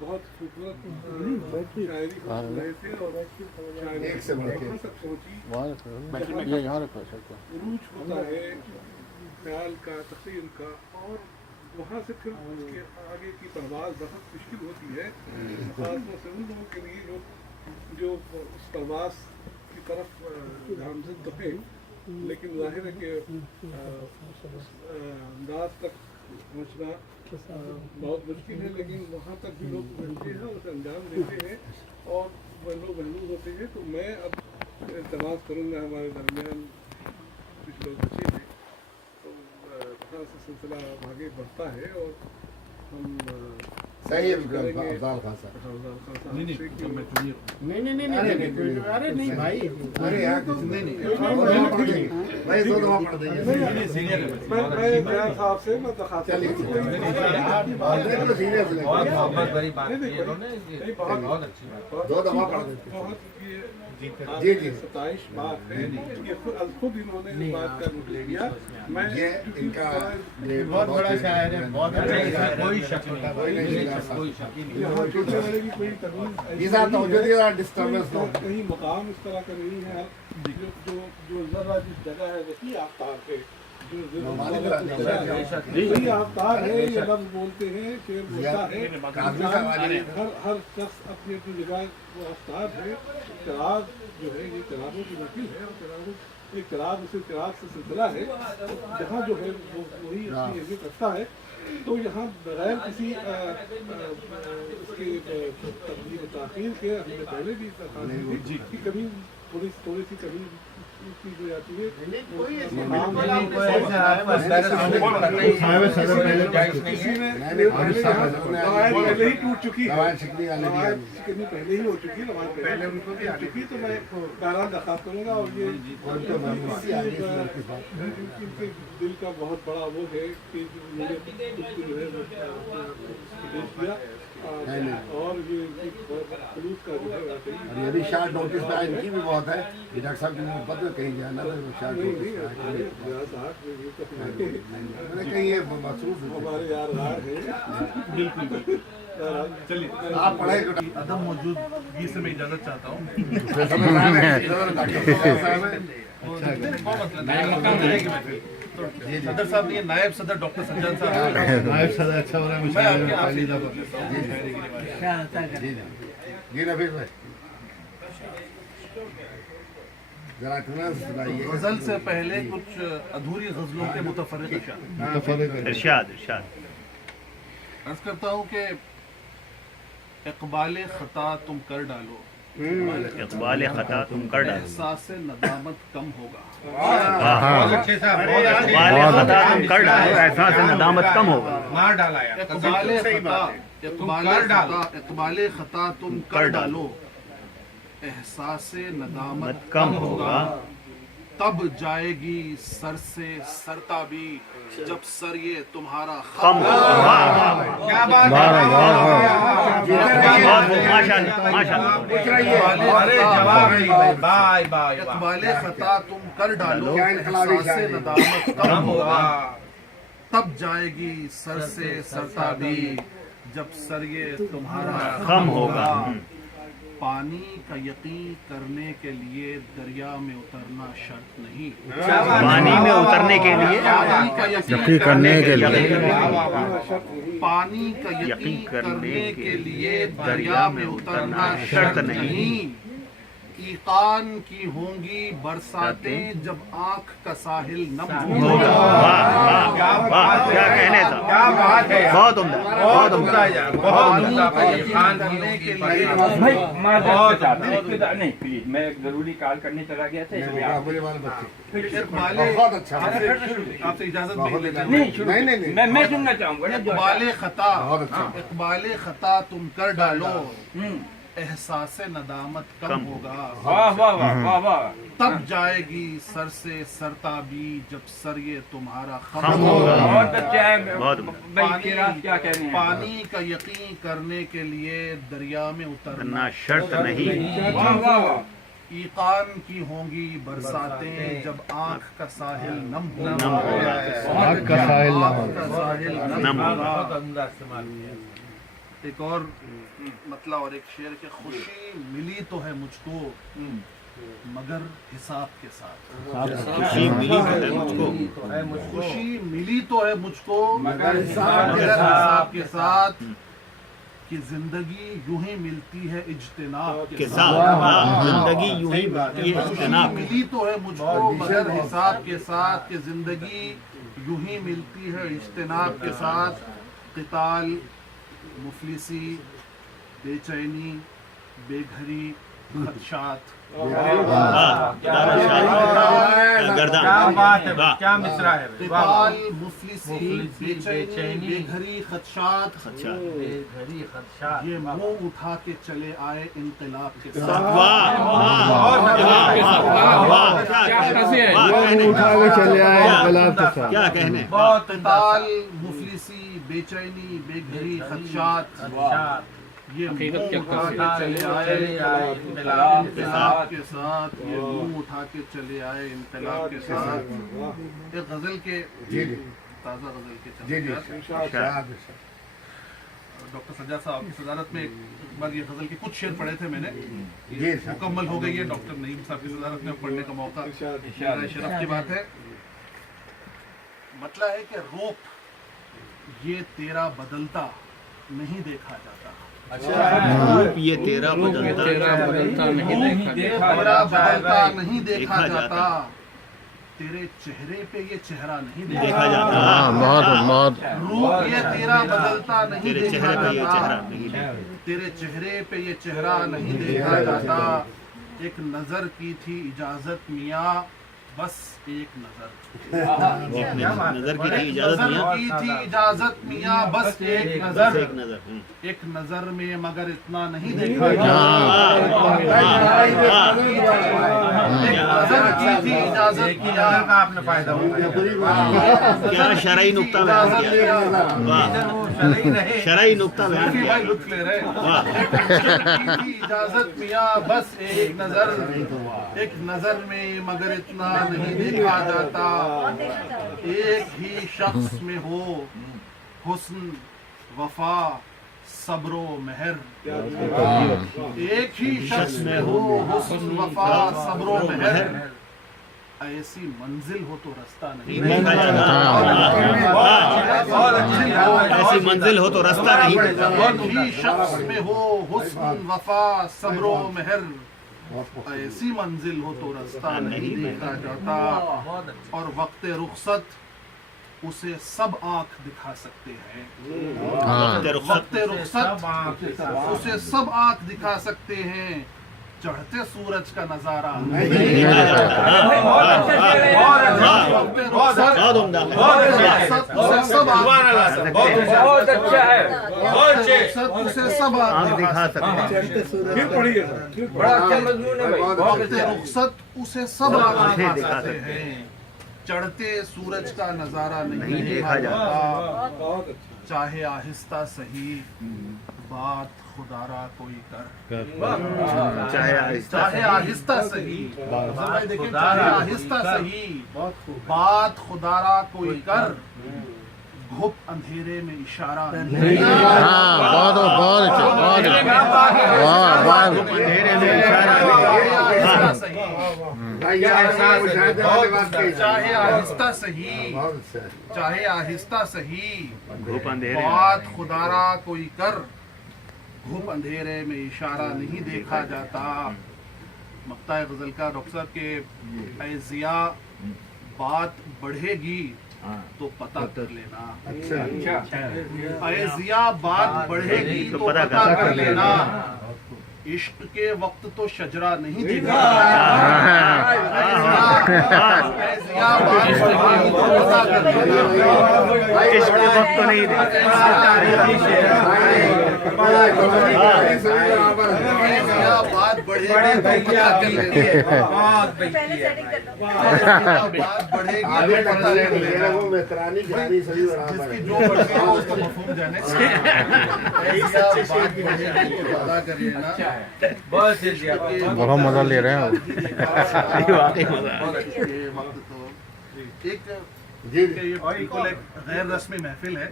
بہت خوبصورت شاعری کر رہے تھے اور عروج ہوتا ہے خیال کا، تخیل کا، اور وہاں سے پھر اس کے آگے کی پرواز بہت مشکل ہوتی ہے، خاص طور سے ان لوگوں کے لیے جو اس پرواز کی طرف گامزن تو ہے، لیکن ظاہر ہے کہ انداز تک پہنچنا بہت مشکل ہے، لیکن وہاں تک بھی لوگ پہنچتے ہیں اور اسے انجام دیتے ہیں اور وہ لوگ محنوس ہوتے ہیں۔ تو میں اب التماس کروں گا، ہمارے درمیان کچھ لوگ بچے ہیں تو وہاں سے سلسلہ آگے بڑھتا ہے اور ہم صحیح ہے افضال خان صاحب۔ ارے نہیں بھائی، ارے یار بھائی دو دفعہ پڑھ دیں گے۔ میں صاحب سے میں درخواست چلیے بہت دو دفعہ پڑھ دیں۔ جی جی ستائش بات ہے، یہ خود انہوں نے اس بات کا نوٹس کیا۔ میں یہ ان کا بہت بڑا شاعر ہے، بہت کوئی شک نہیں، یہاں چھوٹے بڑے کی کوئی تمیز ڈسٹربنس کہیں مقام اس طرح کا نہیں ہے، جو ذرہ جس جگہ ہے وہی آفتاب ہے، وہی آفتاب ہے، یہ لفظ بولتے ہیں، شعر بولتا ہے، ہر شخص اپنی اپنی جگہ وہ آفتاب ہے۔ چراغ جو ہے یہ چراغوں کی نقل ہے، اور چراغوں ایک چراغ اسے چراغ سے سلسلہ ہے، جہاں جو ہے وہی اپنی اہمیت رکھتا ہے۔ تو یہاں بغیر کسی اس کی تبدیل و تاخیر کے ہم نے پہلے بھی کی کمی تھوڑی سی کمی کی ہو جاتی ہے۔ پہلے ہی ٹوٹ چکی ہے، پہلے ہی ہو چکی ہے، پہلے ان کو بھی آ چکی، تو میں بہرحال درخواست کروں گا۔ اور یہ ان کے دل کا بہت بڑا وہ ہے کہ جو ہے کیا اور یہ خلوص کا جو ہے یہ بھی شارٹ نوٹس پہ ان کی بھی بہت ہے، یہ ڈاکٹر صاحب کی محبت میں کہیں جانا تھا شارٹ نوٹس پہ کہیں یہ مصروف ہمارے یار رہا ہے۔ چلیے آپ پڑھے عدم موجودگی سے میں اجازت چاہتا ہوں۔ صدر صاحب یہ نائب صدر ڈاکٹر سجاد صاحب، نائب صدر اچھا ہو رہا ہے، جی نبیل بھائی ذرا سنائیے۔ غزل سے پہلے کچھ ادھوری غزلوں کے متفرق ارشاد عرض کرتا ہوں کہ اقبال خطا تم کر ڈالو، اقبال خطا تم کر ڈالو، احساس ندامت کم ہوگا۔ اقبال خطا تم کر ڈالو، احساس ندامت کم ہوگا۔ اقبال خطا تم کر ڈالو، احساس ندامت کم ہوگا، تب جائے گی سر سے سرتابی جب سر یہ تمہارا خم ہوگا۔ اقبال خطا تم کر ڈالو، احساس ندامت کم ہوگا، تب جائے گی سر سے سرتابی جب سر یہ تمہارا خم ہوگا۔ پانی کا یقین کرنے کے لیے دریا میں اترنا شرط نہیں، پانی میں اترنے کے لیے، یقین کرنے کے لیے پانی کا یقین کرنے کے لیے دریا میں اترنا شرط نہیں۔ ایقان کی ہوں گی برساتیں جب آنکھ کا ساحل نم ہوگا۔ کیا کہنے تھا، بہت عمدہ، بہت عمدہ۔ نہیں پلیز، میں ایک ضروری کال کرنے چلا گیا تھا، بہت اچھا، آپ سے اجازت میں سننا چاہوں گا۔ اقبال خطا تم کر ڈالو، احساس ندامت کم ہوگا، تب جائے گی سر سے سرتابی جب سر یہ تمہارا خم ہوگا۔ بہت اچھا ہے، کیا کہنے ہیں۔ پانی کا یقین کرنے کے لیے دریا میں اترنا شرط نہیں، ایقان کی ہوں گی برساتیں جب آنکھ کا ساحل نم ہوگا، نم ہوگا۔ ایک اور مطلع اور ایک شعر کہ خوشی ملی تو ہے مجھ کو مگر حساب کے ساتھ. خوشی ملی ہے مجھ کو خوشی ملی تو ہے مجھ کو مگر حساب کے ساتھ کہ زندگی یوں ہی ملتی ہے اجتناب کے ساتھ. زندگی یوں ہی ملتی ہے اجتناب. ملی تو ہے مجھ کو مگر حساب کے ساتھ کہ زندگی یوں ہی ملتی ہے اجتناب کے ساتھ. قتال مفلسی بے چینی بے گھری خدشات. کیا مصرع ہے. قتال مفلسی بے چینی بے گھری خدشات یہ منہ اٹھا کے چلے آئے انقلاب کے ساتھ. کیا کہنے. قتال مفلسی بے چینی بے گھری خدشات یہ منہ اٹھا کے چلے آئے انقلاب کے ساتھ. یہ منہ اٹھا کے چلے آئے انقلاب کے ساتھ. ایک غزل کے تازہ غزل کے ڈاکٹر سجاد صاحب کی صدارت میں ایک بار یہ غزل کے کچھ شعر پڑھے تھے میں نے. مکمل ہو گئی ہے ڈاکٹر نعیم صاحب کی صدارت میں پڑھنے کا موقع شرف کی بات ہے. مطلب ہے کہ روپ یہ تیرا بدلتا نہیں دیکھا جاتا. یہ تیرا بدلتا نہیں دیکھا جاتا. تیرے چہرے پہ یہ چہرہ نہیں دیکھا جاتا. روپ یہ تیرا بدلتا نہیں دیکھا جاتا. تیرے چہرے پہ یہ چہرہ نہیں دیکھا جاتا. ایک نظر کی تھی اجازت میاں بس ایک نظر. نظر کی تھی اجازت میاں بس ایک نظر. ایک نظر میں مگر اتنا نہیں دیکھا جاتا. نظر کی تھی اجازت میاں آپ نے فائدہ ہوا. کیا شرعی نقطہ بیان کیا. شرعی نقطہ بیان کیا. بھائی لطف لے رہے. اجازت میاں بس ایک نظر. ایک نظر میں مگر اتنا نہیں دیکھا جاتا. ایک ہی شخص میں ہو حسن وفا صبر و مہر. ایک ہی شخص میں ہو حسن وفا صبر و مہر. ایسی منزل ہو تو رستہ نہیں دیکھا جاتا. ایسی منزل ہو تو رستہ نہیں. ایک ہی شخص میں ہو حسن وفا صبر و مہر. ایسی منزل ہو تو رستہ نہیں دیکھا جاتا. اور وقت رخصت اسے سب آنکھ دکھا سکتے ہیں. وقت رخصت اسے سب آنکھ دکھا سکتے ہیں. چڑھتے سورج کا نظارہ اسے سب آنکھ دکھا سکتے ہیں. وقت رخصت اسے سب آنکھ دکھا سکتے ہیں. چڑھتے سورج کا نظارہ نہیں دیکھا جاتا. چاہے آہستہ سہی بات خدا را کوئی کر. چاہے آہستہ سہی دیکھیں. چاہے آہستہ سہی بات خدا را کوئی کر. گھپ اندھیرے میں اشارہ نہیں. چاہے آہستہ سہی چاہے آہستہ سہی بات خدا را کوئی کر. گھپ اندھیرے میں اشارہ نہیں دیکھا جاتا. مقطع غزل کا ڈاکٹر صاحب کے اے ضیاء بات بڑھے گی تو پتہ کر لینا. اے ضیاء بات بڑھے گی تو پتہ کر لینا. عشق کے وقت تو شجرہ نہیں دیکھا. عشق کے وقت تو نہیں بات بڑھے گی. بات بڑھے گی. جو مفہوم جانے بات کر لینا. بہت مزہ لے رہے ہیں. ایک غیر رسمی محفل ہے.